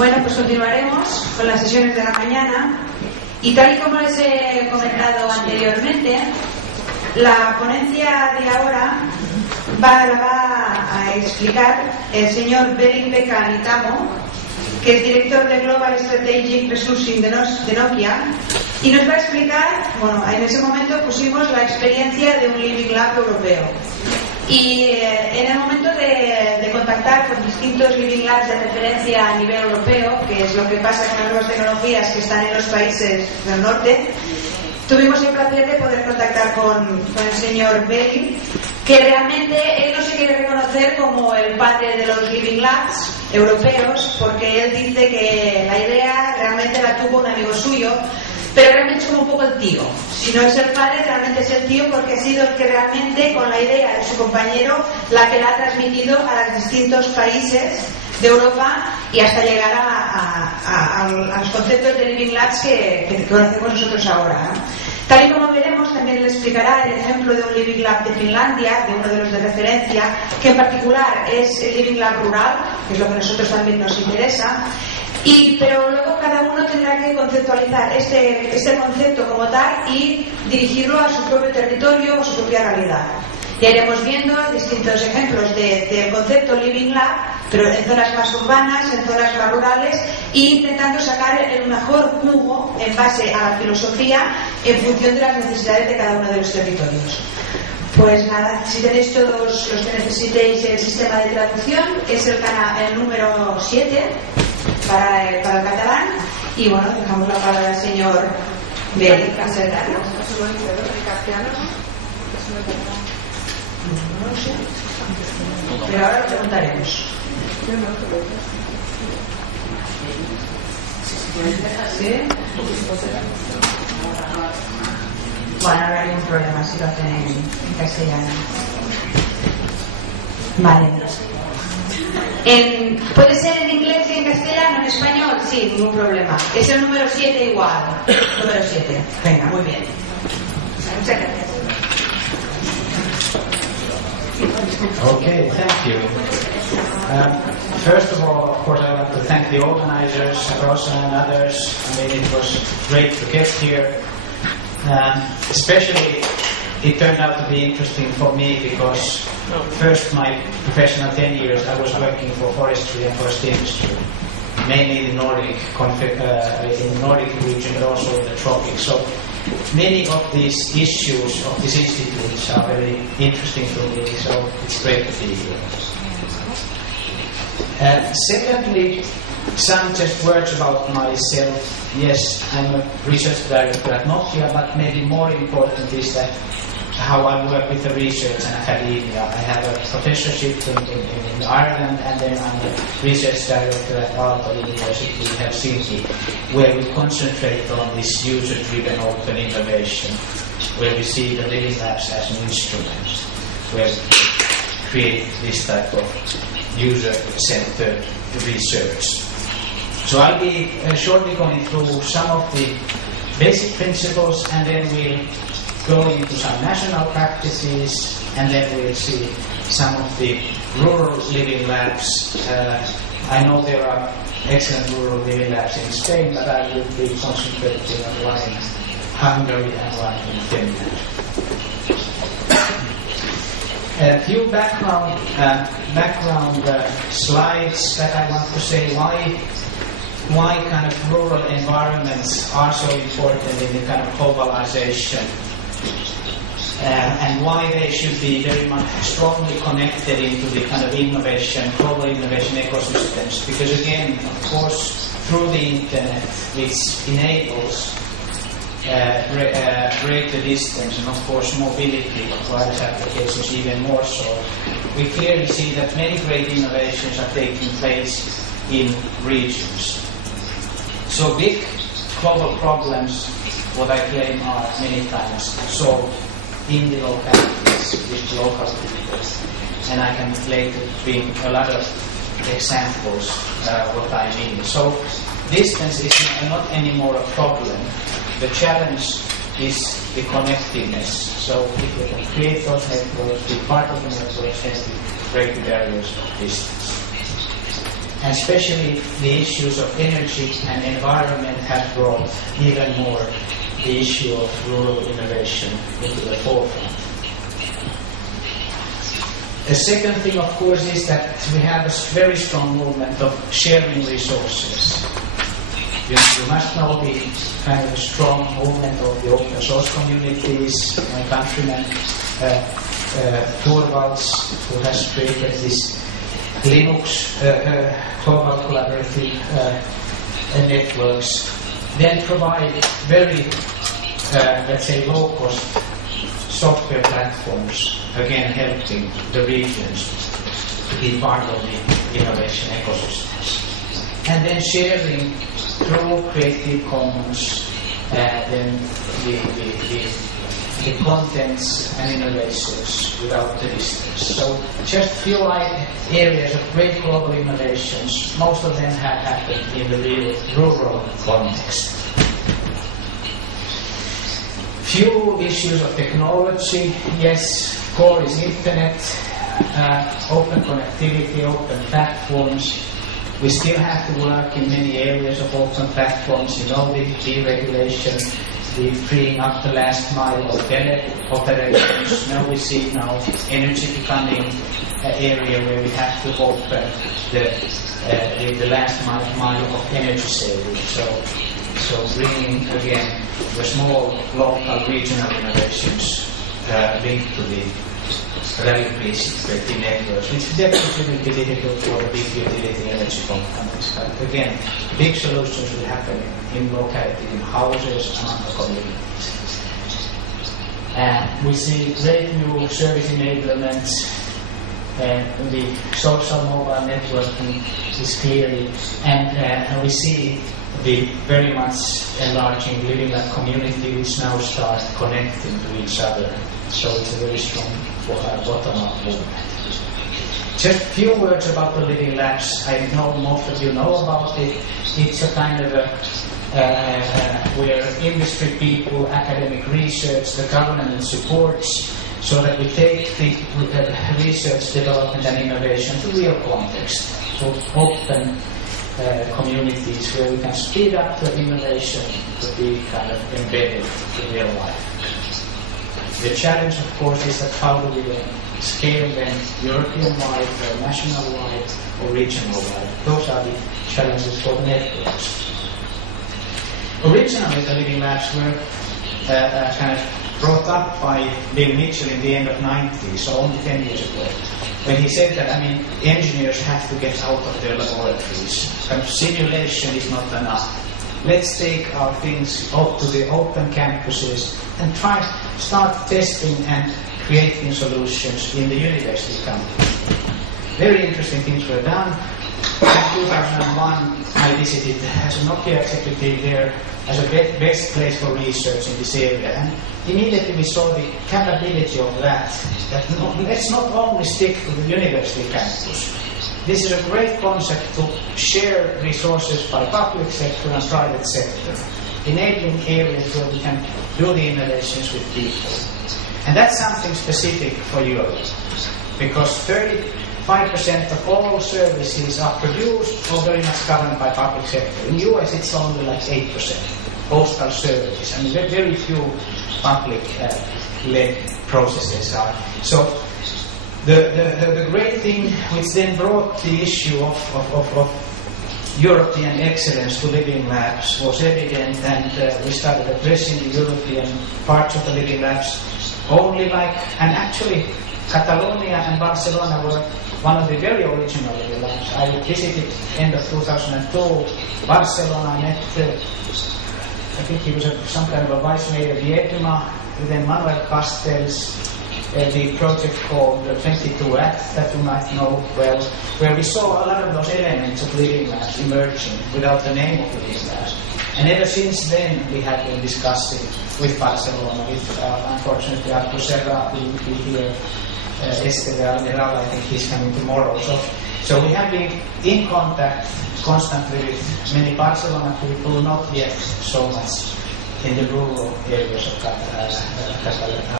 Bueno, pues continuaremos con las sesiones de la mañana y tal y como les he comentado anteriormente, la ponencia de ahora la va a explicar el señor Veli-Pekka, que es director de Global Strategic Resourcing de Nokia, y nos va a explicar, bueno, en ese momento pusimos la experiencia de un Living Lab europeo. Y en el momento de contactar con distintos Living Labs de referencia a nivel europeo, que es lo que pasa con las nuevas tecnologías que están en los países del norte, tuvimos el placer de poder contactar con el señor Veli, que realmente él no se quiere reconocer como el padre de los Living Labs europeos, porque él dice que la idea realmente la tuvo un amigo suyo, pero realmente es como un poco el tío. Si no es el padre, realmente es el tío, porque ha sido el que realmente, con la idea de su compañero, la que la ha transmitido a los distintos países de Europa y hasta llegar a los conceptos de Living Labs que conocemos nosotros ahora, ¿no? Tal y como veremos, también le explicará el ejemplo de un Living Lab de Finlandia, de uno de los de referencia, que en particular es el Living Lab rural, que es lo que a nosotros también nos interesa. Pero luego cada uno tendrá que conceptualizar este concepto como tal y dirigirlo a su propio territorio o a su propia realidad. Ya iremos viendo distintos ejemplos del concepto Living Lab, pero en zonas más urbanas, en zonas más rurales, e intentando sacar el mejor jugo en base a la filosofía en función de las necesidades de cada uno de los territorios. Pues nada, si tenéis todos los que necesitéis el sistema de traducción, es el número 7 para el catalán, y bueno, dejamos la palabra al señor Veli. No sé, pero ahora lo preguntaremos. ¿Sí? Bueno, ahora hay un problema si lo hacen en castellano. Vale. ¿Puede ser en inglés y en castellano, en español? Sí, ningún problema. Es el número 7 igual. Número 7. Venga, muy bien. Muchas gracias. Okay, thank you. First of all, of course, I'd like to thank the organizers, Rosa and others. I mean, it was great to get here. Especially, it turned out to be interesting for me because first, my professional 10 years, I was working for forestry and forest industry, mainly in the Nordic region, but also in the tropics. So many of these issues of these institutes are very interesting to me, so it's great to be here. Secondly, some just words about myself. Yes, I'm a research director at Nokia, but maybe more important is that how I work with the research and academia. I have a professorship in Ireland, and then I'm a research director at Aalto University in Helsinki, where we concentrate on this user-driven open innovation, where we see the Living Labs as an instrument, where we create this type of user-centered research. So I'll be shortly going through some of the basic principles, and then we'll go into some national practices, and then we'll see some of the rural living labs. I know there are excellent rural living labs in Spain, but I will be concentrating on one in Hungary and one in Finland. A few background slides that I want to say why kind of rural environments are so important in the kind of globalization, and why they should be very much strongly connected into the kind of innovation, global innovation ecosystems. Because again, of course, through the internet, which enables greater distance and of course mobility wireless applications even more so, we clearly see that many great innovations are taking place in regions. So big global problems, what I claim, are many times solved in the localities with local people. And I can later bring a lot of examples what I mean. So distance is not anymore a problem. The challenge is the connectedness. So if we can create those networks, be part of the networks, and break the barriers of distance. And especially the issues of energy and environment have brought even more the issue of rural innovation into the forefront. The second thing, of course, is that we have a very strong movement of sharing resources. You must know the kind of strong movement of the open source communities. My countryman Torvalds, who has created this Linux global collaborative networks, then provide very, let's say, low-cost software platforms, again helping the regions to be part of the innovation ecosystems. And then sharing through Creative Commons then the contents and innovations without the distance. So just few areas of great global innovations, most of them have happened in the rural context. Few issues of technology, yes, core is internet, open connectivity, open platforms. We still have to work in many areas of open platforms, the deregulation, the freeing up the last mile of operations. Now we see energy becoming an area where we have to open the last mile of energy saving. So bringing again the small local regional innovations linked to the value-based creative networks, which definitely will be difficult for big utility energy companies. But again, big solutions will happen in locality, in houses, among the communities. We see great new service enablements. The social mobile networking is clearly, and we see the very much enlarging living lab community, which now start connecting to each other. So it's a very strong bottom-up movement. Just a few words about the living labs. I know most of you know about it. It's a kind of where industry people, academic research, the government supports, so that we take the research, development and innovation to real context. So open communities where we can speed up the innovation to be kind of embedded in real life. The challenge, of course, is that how do we then scale them European-wide, or national-wide, or regional-wide. Those are the challenges for the networks. Originally, the living labs were kind of brought up by Bill Mitchell in the end of the 90s, so only 10 years ago, when he said that, engineers have to get out of their laboratories. Kind of simulation is not enough. Let's take our things up to the open campuses and start testing and creating solutions in the university campus. Very interesting things were done. In 2001, I visited as a Nokia executive there as a best place for research in this area, and immediately we saw the capability of that let's not only stick to the university campus. This is a great concept to share resources by public sector and private sector, enabling areas where we can do the innovations with people. And that's something specific for Europe, because 35% of all services are produced or very much governed by public sector. In the US it's only like 8%, postal services, and very few public-led processes are. So the great thing which then brought the issue of European excellence to living labs was evident, and we started addressing the European parts of the living labs only and actually Catalonia and Barcelona were one of the very original living labs. I visited end of 2002 Barcelona, met I think he was some kind of a vice mayor of Viedma, then Manuel Castells, the project called 22 Act that you might know well, where we saw a lot of those elements of living labs emerging without the name of living labs. And ever since then we have been discussing with Barcelona, with unfortunately Artur Serra will be here, Esther Almiral, I think he's coming tomorrow. So we have been in contact constantly with many Barcelona people, not yet so much in the rural areas of Catalonia.